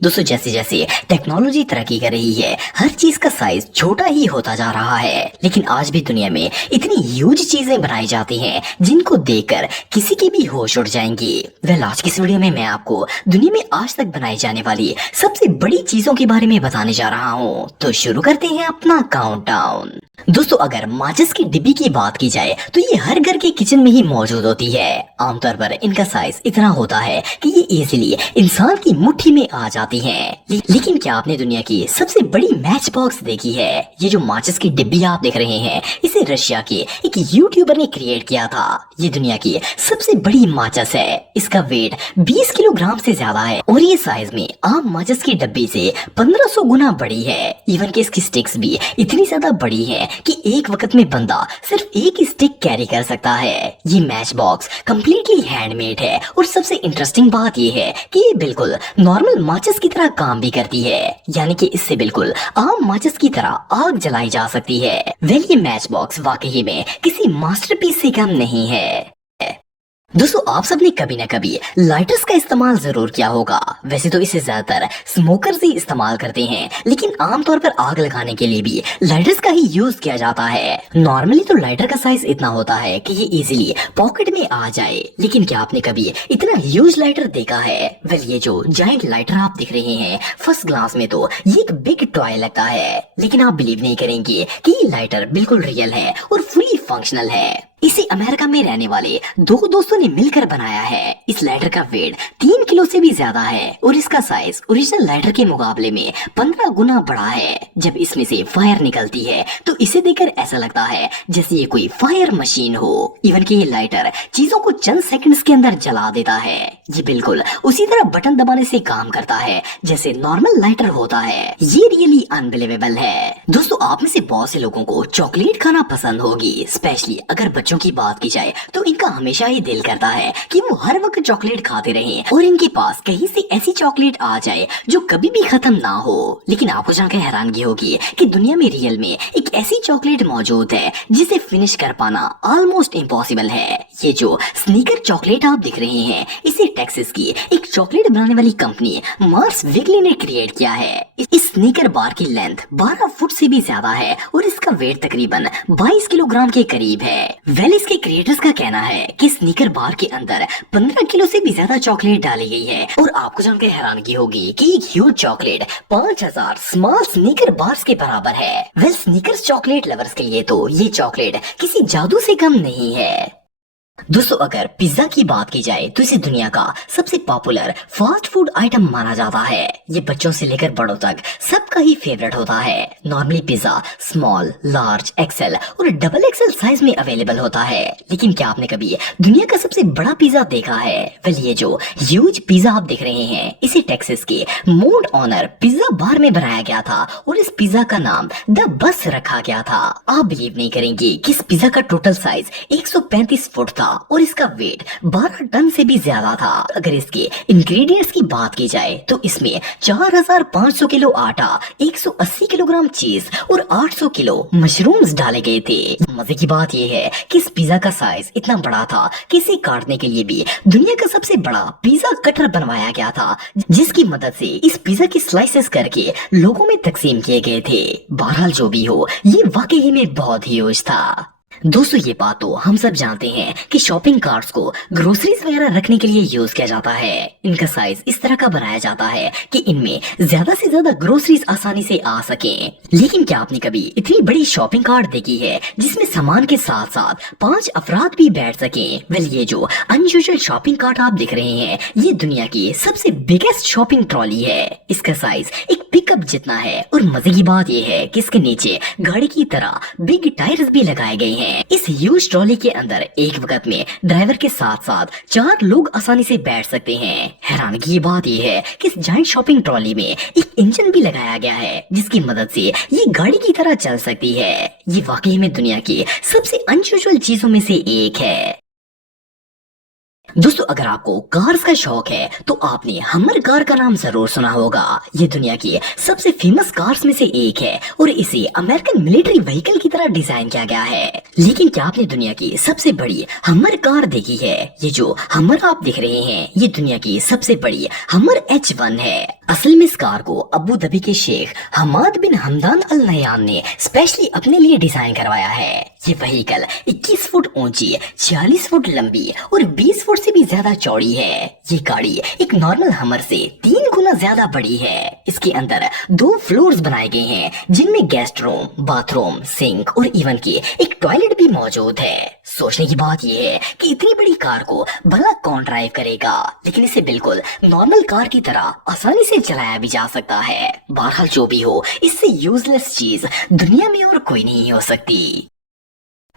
दोस्तों जैसे जैसे टेक्नोलॉजी तरक्की कर रही है, हर चीज का साइज छोटा ही होता जा रहा है। लेकिन आज भी दुनिया में इतनी ह्यूज चीजें बनाई जाती हैं जिनको देखकर किसी की भी होश उड़ जाएंगी। आज की इस वीडियो में मैं आपको दुनिया में आज तक बनाई जाने वाली सबसे बड़ी चीजों के बारे में बताने जा रहा हूँ। तो शुरू करते हैं अपना काउंटडाउन। दोस्तों अगर माचिस की डिब्बी की बात की जाए तो ये हर घर के किचन में ही मौजूद होती है। आमतौर पर इनका साइज इतना होता है कि ये इजीली इंसान की मुट्ठी में आ जाती हैं। लेकिन क्या आपने दुनिया की सबसे बड़ी मैच बॉक्स देखी है? ये जो माचिस की डिब्बी आप देख रहे हैं, इसे रशिया के एक यूट्यूबर ने क्रिएट किया था। ये दुनिया की सबसे बड़ी माचिस है। इसका वेट 20 किलोग्राम से ज्यादा है और ये साइज में आम माचिस की डिब्बी से 1500 गुना बड़ी है। इवन कि इसकी स्टिक्स भी इतनी ज्यादा बड़ी है कि एक वक्त में बंदा सिर्फ एक स्टिक कैरी कर सकता है। ये मैच बॉक्स कम्प्लीटली हैंडमेड है और सबसे इंटरेस्टिंग बात ये है कि ये बिल्कुल नॉर्मल माचिस की तरह काम भी करती है, यानी कि इससे बिल्कुल आम माचिस की तरह आग जलाई जा सकती है। ये मैच बॉक्स वाकई में किसी मास्टरपीस से कम नहीं है। दोस्तों आप सबने कभी न कभी लाइटर्स का इस्तेमाल जरूर किया होगा। वैसे तो इसे ज्यादातर स्मोकर्स ही इस्तेमाल करते हैं, लेकिन आमतौर पर आग लगाने के लिए भी लाइटर्स का ही यूज किया जाता है। नॉर्मली तो लाइटर का साइज इतना होता है कि ये इजीली पॉकेट में आ जाए, लेकिन क्या आपने कभी इतना ह्यूज लाइटर देखा है? ये जो जायंट लाइटर आप देख रहे हैं, फर्स्ट ग्लास में तो ये एक बिग टॉय लगता है, लेकिन आप बिलीव नहीं करेंगे कि ये लाइटर बिल्कुल रियल है और फुली फंक्शनल है। इसे अमेरिका में रहने वाले दो दोस्तों ने मिलकर बनाया है। इस लाइटर का वेट 3 किलो से भी ज्यादा है और इसका साइज ओरिजिनल लाइटर के मुकाबले में 15 गुना बड़ा है। जब इसमें से फायर निकलती है तो इसे देखकर ऐसा लगता है जैसे ये कोई फायर मशीन हो। इवन कि ये लाइटर चीजों को चंद सेकंड्स के अंदर जला देता है। ये बिल्कुल उसी तरह बटन दबाने से काम करता है जैसे नॉर्मल लाइटर होता है। ये रियली अनबिलीवेबल है। दोस्तों आप में से बहुत से लोगों को चॉकलेट खाना पसंद होगी, स्पेशली अगर बच्चों की बात की जाए तो इनका हमेशा ही दिल करता है कि वो हर वक्त चॉकलेट खाते रहें और इनके पास कहीं से ऐसी चॉकलेट आ जाए जो कभी भी खत्म ना हो। लेकिन आपको जानकर हैरानगी होगी कि दुनिया में रियल में एक ऐसी चॉकलेट मौजूद है जिसे फिनिश कर पाना ऑलमोस्ट इम्पॉसिबल है। ये जो स्नीकर चॉकलेट आप दिख रहे हैं, इसे टेक्सास की एक चॉकलेट बनाने वाली कंपनी मार्स विगली ने क्रिएट किया है। इस स्नीकर बार की लेंथ 12 फुट से भी ज्यादा है और इसका वेट तकरीबन 22 किलोग्राम के करीब है। इसके क्रिएटर्स का कहना है कि स्नीकर बार के अंदर 15 किलो से भी ज्यादा चॉकलेट डाली गई है और आपको जानकर हैरानगी होगी कि एक huge chocolate 5000 small sneaker bars के बराबर है। स्नीकर्स चॉकलेट लवर्स के लिए तो ये चॉकलेट किसी जादू से कम नहीं है। दोस्तों अगर पिज्जा की बात की जाए तो इसे दुनिया का सबसे पॉपुलर फास्ट फूड आइटम माना जाता है। ये बच्चों से लेकर बड़ों तक सबका ही फेवरेट होता है। Normally pizza small, large, XL और डबल एक्सेल साइज में अवेलेबल होता है, लेकिन क्या आपने कभी दुनिया का सबसे बड़ा पिज्जा देखा है? ये जो ह्यूज पिज्जा आप देख रहे हैं, इसे टेक्सास के माउंट ऑनर पिज्जा बार में बनाया गया था और इस पिज्जा का नाम द बस रखा गया था। आप बिलीव नहीं करेंगे कि इस पिज्जा का टोटल साइज 135 फुट था और इसका वेट 12 टन से भी ज्यादा था। अगर इसके इंग्रेडिएंट्स की बात की जाए तो इसमें 4500 किलो आटा, 180 किलोग्राम चीज और 800 किलो मशरूम्स डाले गए थे। मजे की बात यह है कि इस पिज्जा का साइज इतना बड़ा था कि इसे काटने के लिए भी दुनिया का सबसे बड़ा पिज्जा कटर बनवाया गया था, जिसकी मदद से इस पिज्जा की स्लाइसेस करके लोगों में तकसीम किए गए थे। बहरहाल जो भी हो, ये वाकई में बहुत ही ह्यूज था। दोस्तों ये बात तो हम सब जानते हैं कि शॉपिंग कार्ट्स को ग्रोसरीज वगैरह रखने के लिए यूज किया जाता है। इनका साइज इस तरह का बनाया जाता है कि इनमें ज्यादा से ज्यादा ग्रोसरीज आसानी से आ सकें। लेकिन क्या आपने कभी इतनी बड़ी शॉपिंग कार्ट देखी है जिसमें सामान के साथ साथ 5 अफराद भी बैठ सकें? ये जो अनयूजुअल शॉपिंग कार्ट आप देख रहे हैं, ये दुनिया की सबसे बिगेस्ट शॉपिंग ट्रॉली है। इसका साइज एक पिकअप जितना है और मजे की बात यह है कि इसके नीचे गाड़ी की तरह बिग टायर्स भी लगाए गए हैं। इस ह्यूज ट्रॉली के अंदर एक वक्त में ड्राइवर के साथ साथ 4 लोग आसानी से बैठ सकते हैं। हैरानगी की बात यह है कि इस जायंट शॉपिंग ट्रॉली में एक इंजन भी लगाया गया है जिसकी मदद से ये गाड़ी की तरह चल सकती है। ये वाकई में दुनिया की सबसे अनयूजुअल चीजों में से एक है। दोस्तों अगर आपको कार्स का शौक है तो आपने हमर कार का नाम जरूर सुना होगा। ये दुनिया की सबसे फेमस कार्स में से एक है और इसे अमेरिकन मिलिट्री व्हीकल की तरह डिजाइन किया गया है। लेकिन क्या आपने दुनिया की सबसे बड़ी हमर कार देखी है? ये जो हमर आप देख रहे हैं, ये दुनिया की सबसे बड़ी हमर H1 है। असल में इस कार को अबू धाबी के शेख हमाद बिन हमदान अल नहयान ने स्पेशली अपने लिए डिजाइन करवाया है। ये व्हीकल 21 फुट ऊंची, 40 फुट लंबी और 20 फुट से भी ज्यादा चौड़ी है। ये गाड़ी एक नॉर्मल हमर से 3 गुना ज्यादा बड़ी है। इसके अंदर 2 फ्लोर्स बनाए गए हैं जिनमें गेस्ट रूम, बाथरूम, सिंक और इवन की एक टॉयलेट भी मौजूद है। सोचने की बात यह है कि इतनी बड़ी कार को भला कौन ड्राइव करेगा, लेकिन इसे बिल्कुल नॉर्मल कार की तरह आसानी से चलाया भी जा सकता है। बहरहाल जो भी हो, इससे यूजलेस चीज दुनिया में और कोई नहीं हो सकती।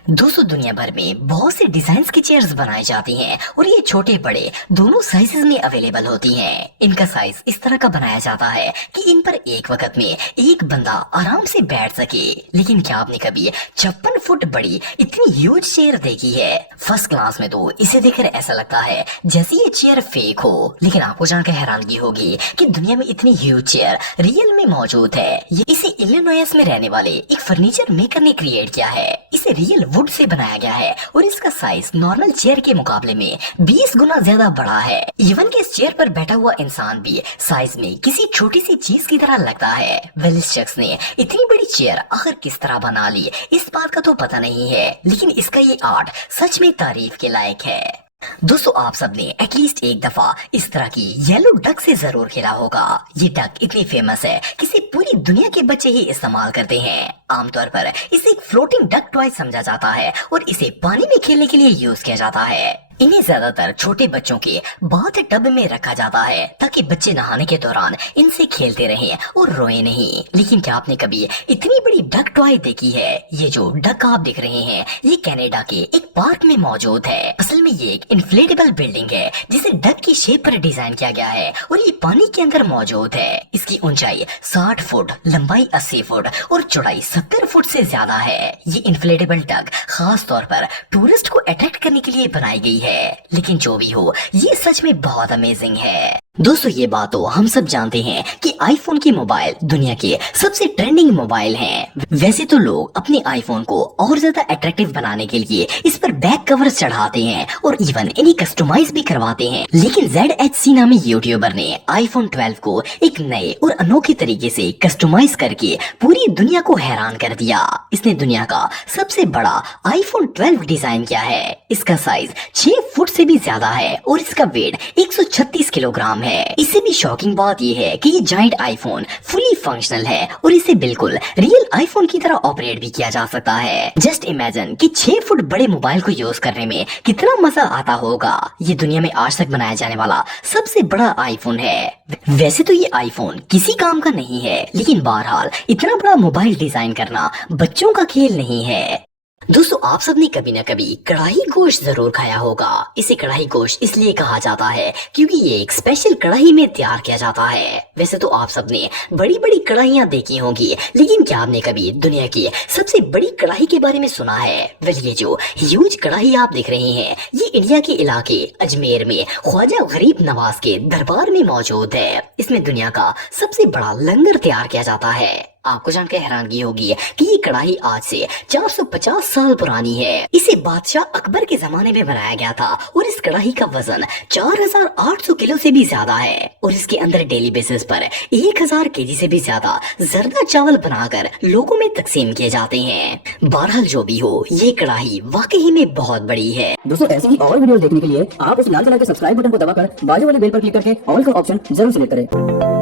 दोस्तों दुनिया भर में बहुत से डिजाइन की चेयर्स बनाई जाती हैं और ये छोटे बड़े दोनों साइजेस में अवेलेबल होती हैं। इनका साइज इस तरह का बनाया जाता है कि इन पर एक वक्त में एक बंदा आराम से बैठ सके। लेकिन क्या आपने कभी 56 फुट बड़ी इतनी ह्यूज चेयर देखी है? फर्स्ट क्लास में तो इसे देखकर ऐसा लगता है जैसे ये चेयर फेक हो, लेकिन आपको जानकर हैरानगी होगी कि दुनिया में इतनी ह्यूज चेयर रियल में मौजूद है। इसे इलिनॉइस में रहने वाले एक फर्नीचर मेकर ने क्रिएट किया है। इसे रियल वुड से बनाया गया है और इसका साइज नॉर्मल चेयर के मुकाबले में 20 गुना ज्यादा बड़ा है। इवन कि इस चेयर पर बैठा हुआ इंसान भी साइज में किसी छोटी सी चीज की तरह लगता है। वेल, इस शख्स ने इतनी बड़ी चेयर आखिर किस तरह बना ली, इस बात का तो पता नहीं है, लेकिन इसका ये आर्ट सच में तारीफ के लायक है। दोस्तों आप सबने एटलीस्ट एक दफा इस तरह की येलो डक से जरूर खेला होगा। ये डक इतनी फेमस है कि इसे पूरी दुनिया के बच्चे ही इस्तेमाल करते हैं। आमतौर पर इसे एक फ्लोटिंग डक टॉय समझा जाता है और इसे पानी में खेलने के लिए यूज किया जाता है। इन्हें ज्यादातर छोटे बच्चों के बाथ टब में रखा जाता है ताकि बच्चे नहाने के दौरान इनसे खेलते रहें और रोए नहीं। लेकिन क्या आपने कभी इतनी बड़ी डक टॉय देखी है? ये जो डक आप देख रहे हैं ये कनाडा के एक पार्क में मौजूद है। असल में ये एक इन्फ्लेटेबल बिल्डिंग है जिसे डक की शेप पर डिजाइन किया गया है और ये पानी के अंदर मौजूद है। इसकी ऊंचाई 60 फुट, लंबाई 80 फुट और चौड़ाई 70 फुट से ज्यादा है। ये इन्फ्लेटेबल डक खास तौर पर टूरिस्ट को अट्रैक्ट करने के लिए बनाई गई है। लेकिन जो भी हो, ये सच में बहुत अमेजिंग है। दोस्तों ये बात तो हम सब जानते हैं कि आईफोन के मोबाइल दुनिया के सबसे ट्रेंडिंग मोबाइल हैं। वैसे तो लोग अपने आईफोन को और ज्यादा अट्रैक्टिव बनाने के लिए इस पर बैक कवर चढ़ाते हैं और इवन इन्हें कस्टमाइज भी करवाते हैं। लेकिन ZHC नामी यूट्यूबर ने आईफोन 12 को एक नए और अनोखे तरीके से कस्टमाइज करके पूरी दुनिया को हैरान कर दिया। इसने दुनिया का सबसे बड़ा आईफोन 12 डिजाइन किया है। इसका साइज 6 फुट से भी ज्यादा है और इसका वेट 136 किलोग्राम है। इससे भी शॉकिंग बात यह है कि ये जायंट आईफोन फुली फंक्शनल है और इसे बिल्कुल रियल आईफोन की तरह ऑपरेट भी किया जा सकता है। जस्ट इमेजिन कि 6 फुट बड़े मोबाइल को यूज करने में कितना मजा आता होगा। ये दुनिया में आज तक बनाया जाने वाला सबसे बड़ा आईफोन है। वैसे तो ये आईफोन किसी काम का नहीं है, लेकिन बहरहाल इतना बड़ा मोबाइल डिजाइन करना बच्चों का खेल नहीं है। दोस्तों आप सबने कभी न कभी कढ़ाई गोश्त जरूर खाया होगा। इसे कढ़ाई गोश्त इसलिए कहा जाता है क्योंकि ये एक स्पेशल कढ़ाई में तैयार किया जाता है। वैसे तो आप सबने बड़ी बड़ी कढ़ाइयाँ देखी होंगी, लेकिन क्या आपने कभी दुनिया की सबसे बड़ी कढ़ाई के बारे में सुना है? वेल, ये जो ह्यूज कढ़ाई आप देख रहे हैं ये इंडिया के इलाके अजमेर में ख्वाजा गरीब नवाज के दरबार में मौजूद है। इसमें दुनिया का सबसे बड़ा लंगर तैयार किया जाता है। आपको जानकर हैरानगी होगी कि ये कढ़ाई आज से 450 साल पुरानी है। इसे बादशाह अकबर के जमाने में बनाया गया था और इस कढ़ाई का वजन 4800 किलो से भी ज्यादा है और इसके अंदर डेली बेसिस पर 1000 केजी से भी ज्यादा जर्दा चावल बनाकर लोगों में तकसीम किए जाते हैं। बहरहाल जो भी हो, ये कढ़ाई वाकई में बहुत बड़ी है। दोस्तों ऐसी ही और वीडियोस देखने के लिए आप उस लाल कलर के सब्सक्राइब बटन को दबाकर बाजू वाले बेल पर क्लिक करके ऑल का ऑप्शन जरूर सिलेक्ट करें।